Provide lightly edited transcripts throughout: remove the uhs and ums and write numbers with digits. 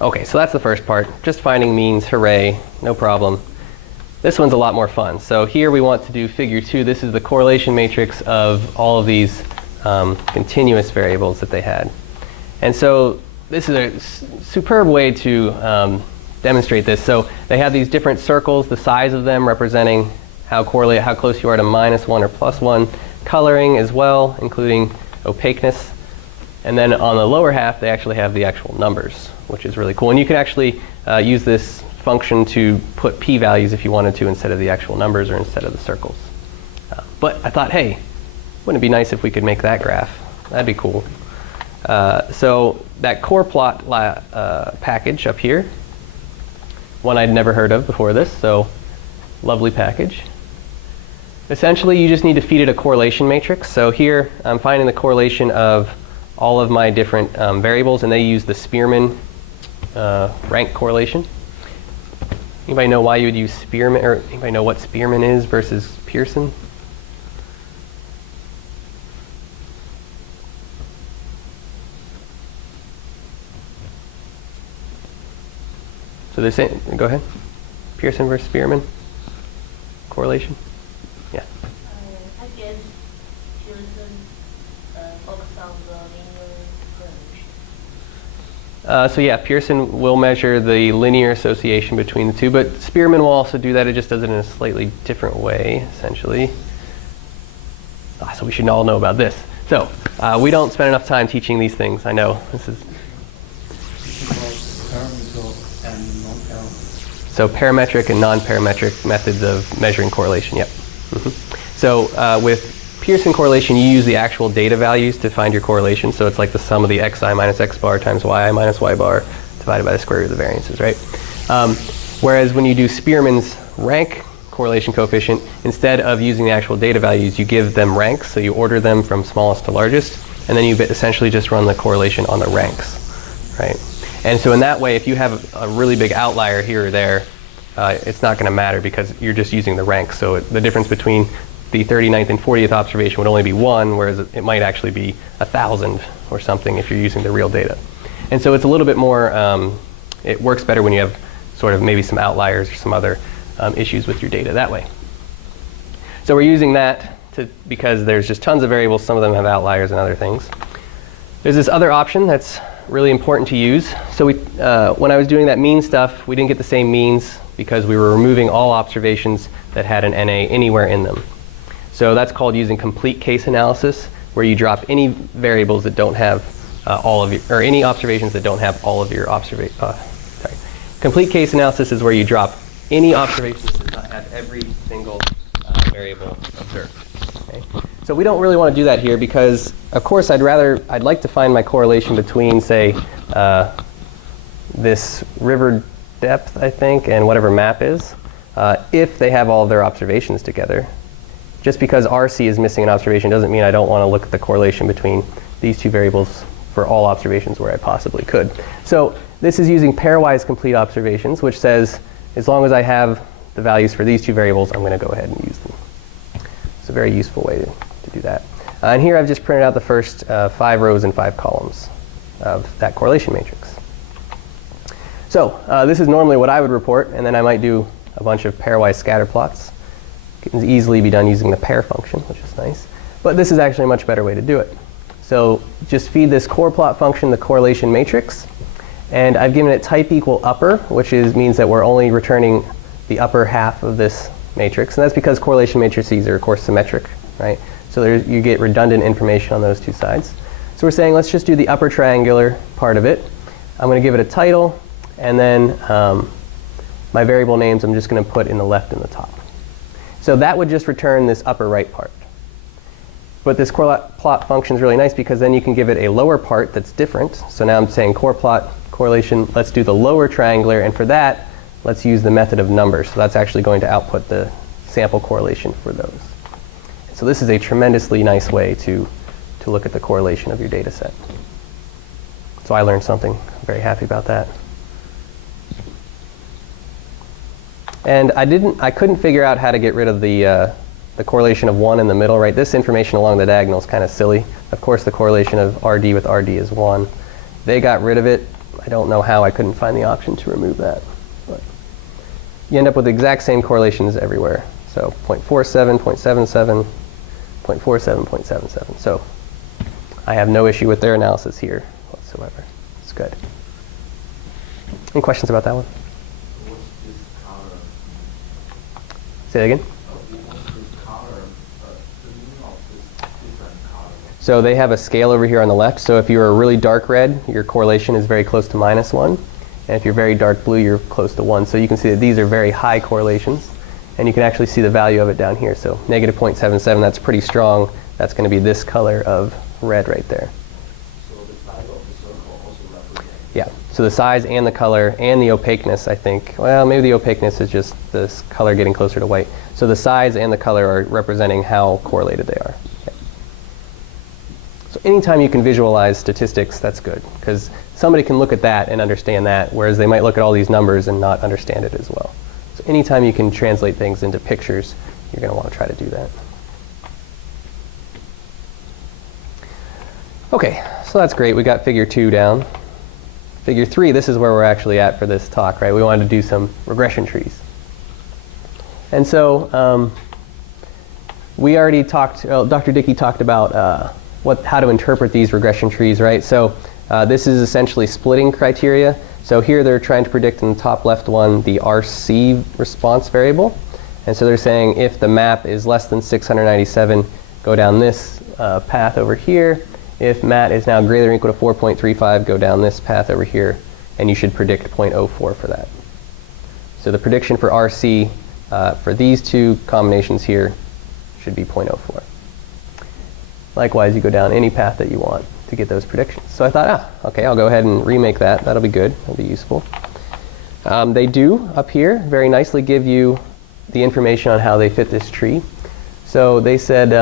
Okay, so that's the first part. Just finding means, hooray, no problem. This one's a lot more fun. So here we want to do figure 2. This is the correlation matrix of all of these continuous variables that they had. And so this is a superb way to demonstrate this. So they have these different circles, the size of them representing how close you are to -1 or +1. Coloring as well, including opaqueness. And then on the lower half, they actually have the actual numbers, which is really cool. And you can actually use this function to put p-values if you wanted to instead of the actual numbers or instead of the circles. But I thought, hey, wouldn't it be nice if we could make that graph? That'd be cool. So that core plot package up here, one I'd never heard of before this, so lovely package. Essentially, you just need to feed it a correlation matrix. So here, I'm finding the correlation of all of my different variables, and they use the Spearman rank correlation. Anybody know why you would use Spearman, or anybody know what Spearman is versus Pearson? So they say, go ahead. Pearson versus Spearman correlation. Yeah. I guess Pearson focused on the linear correlation. So yeah, Pearson will measure the linear association between the two, but Spearman will also do that. It just does it in a slightly different way, essentially. So we should all know about this. So we don't spend enough time teaching these things. I know this is. So parametric and non-parametric methods of measuring correlation. Yep. So with Pearson correlation, you use the actual data values to find your correlation. So it's like the sum of the xi minus x bar times yi minus y bar divided by the square root of the variances, right? Whereas when you do Spearman's rank correlation coefficient, instead of using the actual data values, you give them ranks. So you order them from smallest to largest, and then you essentially just run the correlation on the ranks, right? And so in that way, if you have a really big outlier here or there, it's not going to matter because you're just using the ranks. So the difference between the 39th and 40th observation would only be 1, whereas it might actually be 1,000 or something if you're using the real data. And so it's a little bit more, it works better when you have sort of maybe some outliers or some other issues with your data that way. So we're using that because there's just tons of variables. Some of them have outliers and other things. There's this other option that's really important to use. So when I was doing that mean stuff, we didn't get the same means because we were removing all observations that had an NA anywhere in them. So that's called using complete case analysis, where you drop any variables that don't have or any observations that don't have all of your observations. Sorry. Complete case analysis is where you drop any observations that does not have every single variable observed. Okay? So we don't really want to do that here because, of course, I'd like to find my correlation between, say, this river depth, I think, and whatever map is, if they have all of their observations together. Just because RC is missing an observation doesn't mean I don't want to look at the correlation between these two variables for all observations where I possibly could. So this is using pairwise complete observations, which says as long as I have the values for these two variables, I'm going to go ahead and use them. It's a very useful way to do that. And here I've just printed out the first 5 rows and 5 columns of that correlation matrix. So this is normally what I would report, and then I might do a bunch of pairwise scatter plots. It can easily be done using the pair function, which is nice. But this is actually a much better way to do it. So just feed this core plot function the correlation matrix. And I've given it type equal upper, which means that we're only returning the upper half of this matrix. And that's because correlation matrices are, of course, symmetric, right? So you get redundant information on those two sides. So we're saying let's just do the upper triangular part of it. I'm going to give it a title. And then my variable names I'm just going to put in the left and the top. So that would just return this upper right part. But this core plot function is really nice because then you can give it a lower part that's different. So now I'm saying core plot correlation, let's do the lower triangular. And for that, let's use the method of numbers. So that's actually going to output the sample correlation for those. So this is a tremendously nice way to look at the correlation of your data set. So I learned something. I'm very happy about that. And I couldn't figure out how to get rid of the correlation of 1 in the middle, right? This information along the diagonal is kind of silly. Of course, the correlation of RD with RD is 1. They got rid of it I don't know how I couldn't find the option to remove that. But you end up with the exact same correlations everywhere. So 0.47, 0.77, 0.47, 0.77. So I have no issue with their analysis here whatsoever. It's good. Any questions about that one? What's this color? Say that again? What's this color? The meaning of this different color? So they have a scale over here on the left. So if you're a really dark red, your correlation is very close to -1. And if you're very dark blue, you're close to 1. So you can see that these are very high correlations. And you can actually see the value of it down here. So negative 0.77, that's pretty strong. That's going to be this color of red right there. So the size of the circle also represents. Yeah, so the size and the color and the opaqueness, I think. Well, maybe the opaqueness is just this color getting closer to white. So the size and the color are representing how correlated they are. Okay. So anytime you can visualize statistics, that's good. Because somebody can look at that and understand that, whereas they might look at all these numbers and not understand it as well. So anytime you can translate things into pictures, you're going to want to try to do that. Okay, so that's great. We got figure 2 down. Figure 3, this is where we're actually at for this talk, right? We wanted to do some regression trees. And so we already talked, Dr. Dickey talked about how to interpret these regression trees, right? So this is essentially splitting criteria. So here they're trying to predict in the top left one the RC response variable. And so they're saying if the map is less than 697, go down this path over here. If MAT is now greater than or equal to 4.35, go down this path over here. And you should predict 0.04 for that. So the prediction for RC for these two combinations here should be 0.04. Likewise, you go down any path that you want to get those predictions. So I thought, okay, I'll go ahead and remake that. That'll be good. That'll be useful. They do, up here, very nicely give you the information on how they fit this tree. So they said,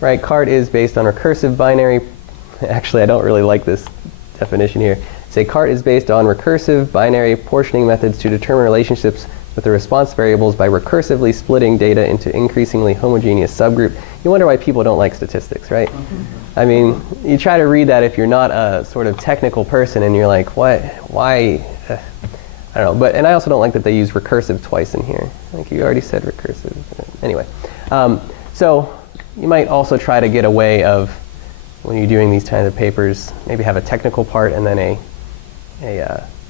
right, CART is based on recursive binary. Actually, I don't really like this definition here. Say CART is based on recursive binary portioning methods to determine relationships with the response variables by recursively splitting data into increasingly homogeneous subgroup. You wonder why people don't like statistics, right? I mean, you try to read that if you're not a sort of technical person and you're like, what, why? I don't know. And I also don't like that they use recursive twice in here. Like you already said recursive. Anyway, so you might also try to get a way of, when you're doing these kinds of papers, maybe have a technical part and then a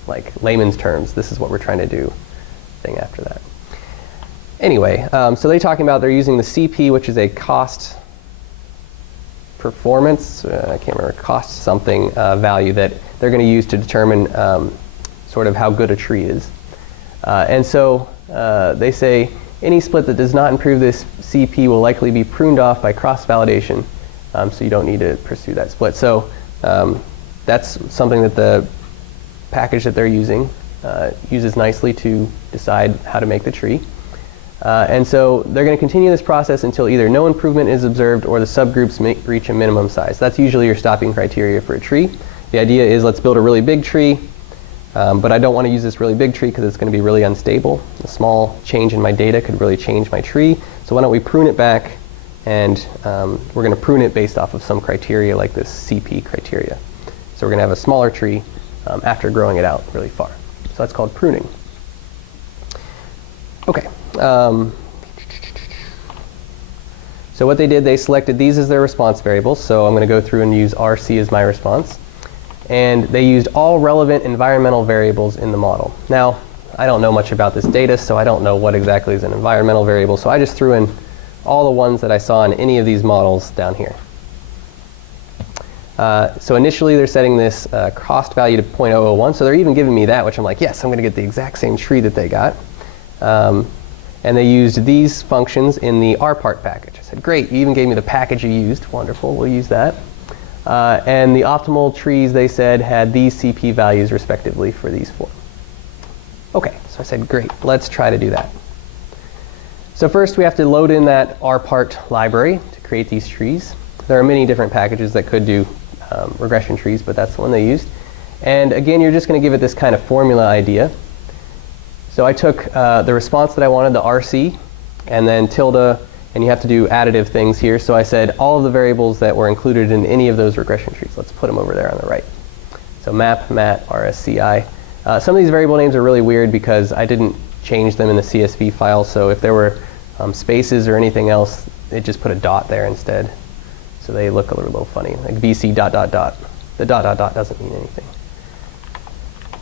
like layman's terms. This is what we're trying to do thing after that. Anyway, so they're talking about they're using the CP, which is a cost performance, I can't remember, cost something value that they're going to use to determine sort of how good a tree is. And so they say any split that does not improve this CP will likely be pruned off by cross-validation, so you don't need to pursue that split. So that's something that the package that they're using uses nicely to decide how to make the tree. And so they're going to continue this process until either no improvement is observed or the subgroups reach a minimum size. That's usually your stopping criteria for a tree. The idea is let's build a really big tree, but I don't want to use this really big tree because it's going to be really unstable. A small change in my data could really change my tree. So why don't we prune it back, and we're going to prune it based off of some criteria like this CP criteria. So we're going to have a smaller tree after growing it out really far. So that's called pruning. Okay. So what they did, they selected these as their response variables. So I'm going to go through and use RC as my response. And they used all relevant environmental variables in the model. Now, I don't know much about this data, so I don't know what exactly is an environmental variable. So I just threw in all the ones that I saw in any of these models down here. So initially, they're setting this cost value to 0.001. So they're even giving me that, which I'm like, yes, I'm going to get the exact same tree that they got. And they used these functions in the rpart package. I said, great, you even gave me the package you used. Wonderful, we'll use that. And the optimal trees, they said, had these CP values respectively for these four. OK, so I said, great, let's try to do that. So first, we have to load in that rpart library to create these trees. There are many different packages that could do regression trees, but that's the one they used. And again, you're just going to give it this kind of formula idea. So I took the response that I wanted, the RC, and then tilde, and you have to do additive things here. So I said all of the variables that were included in any of those regression trees. Let's put them over there on the right. So So map, mat, RSCI. Some of these variable names are really weird because I didn't change them in the CSV file, so if there were spaces or anything else, it just put a dot there instead. So they look a little funny, like VC dot dot dot. The dot dot dot doesn't mean anything.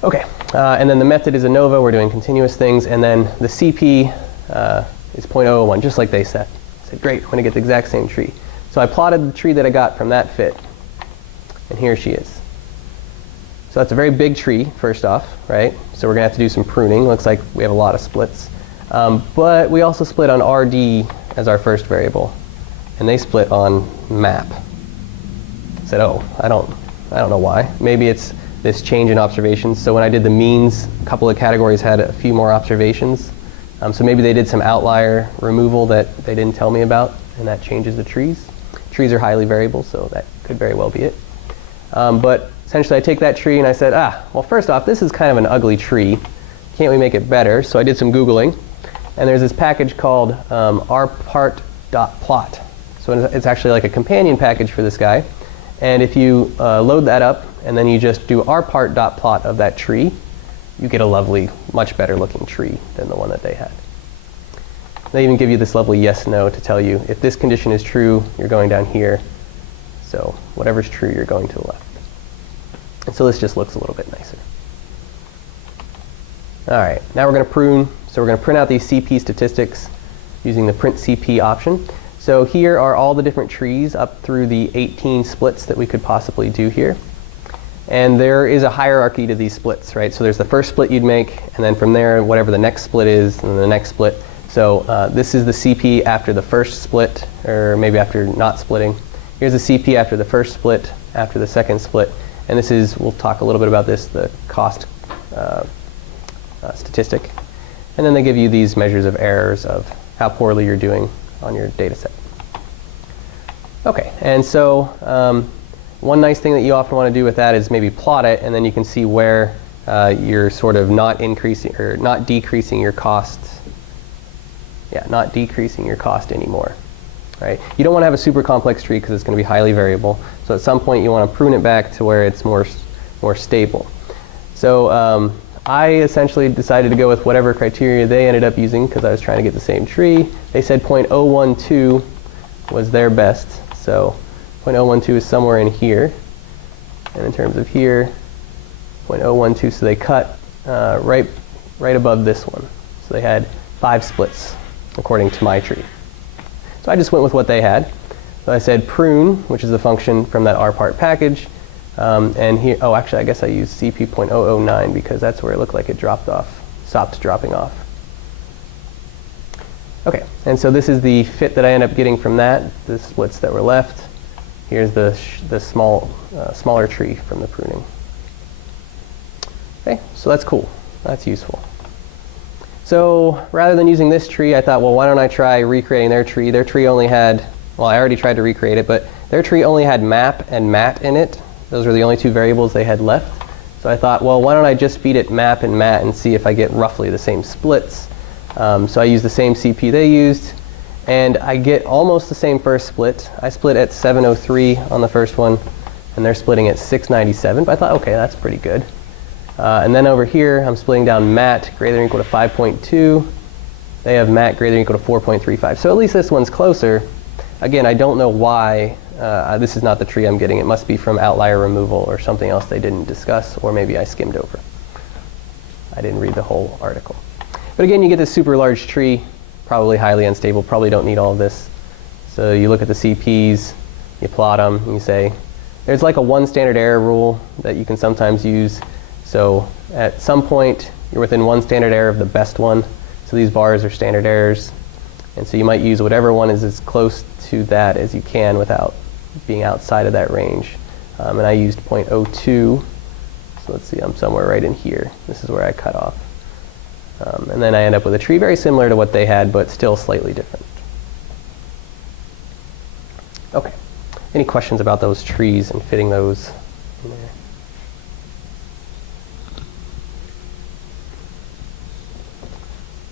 Okay, and then the method is ANOVA. We're doing continuous things, and then the CP is 0.001, just like they said. I said, great, I'm going to get the exact same tree. So I plotted the tree that I got from that fit, and here she is. So that's a very big tree, first off, right? So we're going to have to do some pruning. Looks like we have a lot of splits. But we also split on RD as our first variable, and they split on map. I said, oh, I don't know why. Maybe it's this change in observations. So when I did the means, a couple of categories had a few more observations. So maybe they did some outlier removal that they didn't tell me about, and that changes the trees. Trees are highly variable, so that could very well be it. But essentially, I take that tree and I said, well, first off, this is kind of an ugly tree. Can't we make it better? So I did some Googling, and there's this package called rpart.plot. So it's actually like a companion package for this guy. And if you load that up, and then you just do rpart.plot of that tree, you get a lovely, much better looking tree than the one that they had. They even give you this lovely yes/no to tell you if this condition is true, you're going down here. So whatever's true, you're going to the left. And so this just looks a little bit nicer. All right, now we're going to prune. So we're going to print out these CP statistics using the print CP option. So here are all the different trees up through the 18 splits that we could possibly do here. And there is a hierarchy to these splits, right? So there's the first split you'd make, and then from there, whatever the next split is, and then the next split. So this is the CP after the first split, or maybe after not splitting. Here's the CP after the first split, after the second split. And this is, we'll talk a little bit about this, the cost statistic. And then they give you these measures of errors of how poorly you're doing on your data set. Okay, and so one nice thing that you often want to do with that is maybe plot it, and then you can see where you're sort of not increasing or not decreasing your costs. Yeah, not decreasing your cost anymore. Right? You don't want to have a super complex tree because it's going to be highly variable. So at some point you want to prune it back to where it's more stable. So I essentially decided to go with whatever criteria they ended up using because I was trying to get the same tree. They said 0.012 was their best. So 0.012 is somewhere in here. And in terms of here, 0.012, so they cut right above this one. So they had 5 splits according to my tree. So I just went with what they had. So I said prune, which is the function from that rpart package. And here, oh, actually, I guess I used CP 0.009 because that's where it looked like it dropped off, stopped dropping off. Okay, and so this is the fit that I end up getting from that, the splits that were left. Here's the smaller tree from the pruning. Okay, so that's cool. That's useful. So rather than using this tree, I thought, well, why don't I try recreating their tree? Their tree only had, well, I already tried to recreate it, but their tree only had map and mat in it. Those were the only 2 variables they had left. So I thought, well, why don't I just feed it map and mat and see if I get roughly the same splits. So I used the same CP they used, and I get almost the same first split. I split at 703 on the first one, and they're splitting at 697. But I thought, okay, that's pretty good. And then over here, I'm splitting down mat greater than or equal to 5.2. They have mat greater than or equal to 4.35. So at least this one's closer. Again, I don't know why this is not the tree I'm getting. It must be from outlier removal or something else they didn't discuss, or maybe I skimmed over. I didn't read the whole article. But again, you get this super large tree, probably highly unstable, probably don't need all of this. So you look at the CPs, you plot them, and you say, there's like a 1 standard error rule that you can sometimes use. So at some point, you're within 1 standard error of the best one. So these bars are standard errors. And so you might use whatever one is as close to that as you can without being outside of that range. And I used 0.02. So let's see, I'm somewhere right in here. This is where I cut off. And then I end up with a tree very similar to what they had, but still slightly different. Okay. Any questions about those trees and fitting those in there?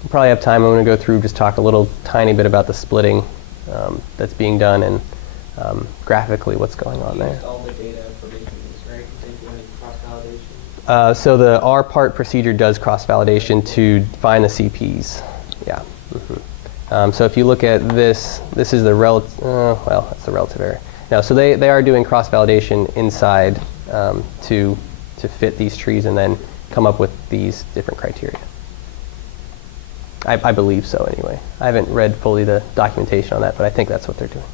We'll probably have time. I'm going to go through, just talk a little tiny bit about the splitting that's being done and graphically what's going on there. All the data information is right. If you want to cross cross-validation? So the R part procedure does cross-validation to find the CPs. Yeah. So if you look at this, this is the relative, well, that's the relative error. No, so they are doing cross-validation inside to fit these trees and then come up with these different criteria. I believe so anyway. I haven't read fully the documentation on that, but I think that's what they're doing.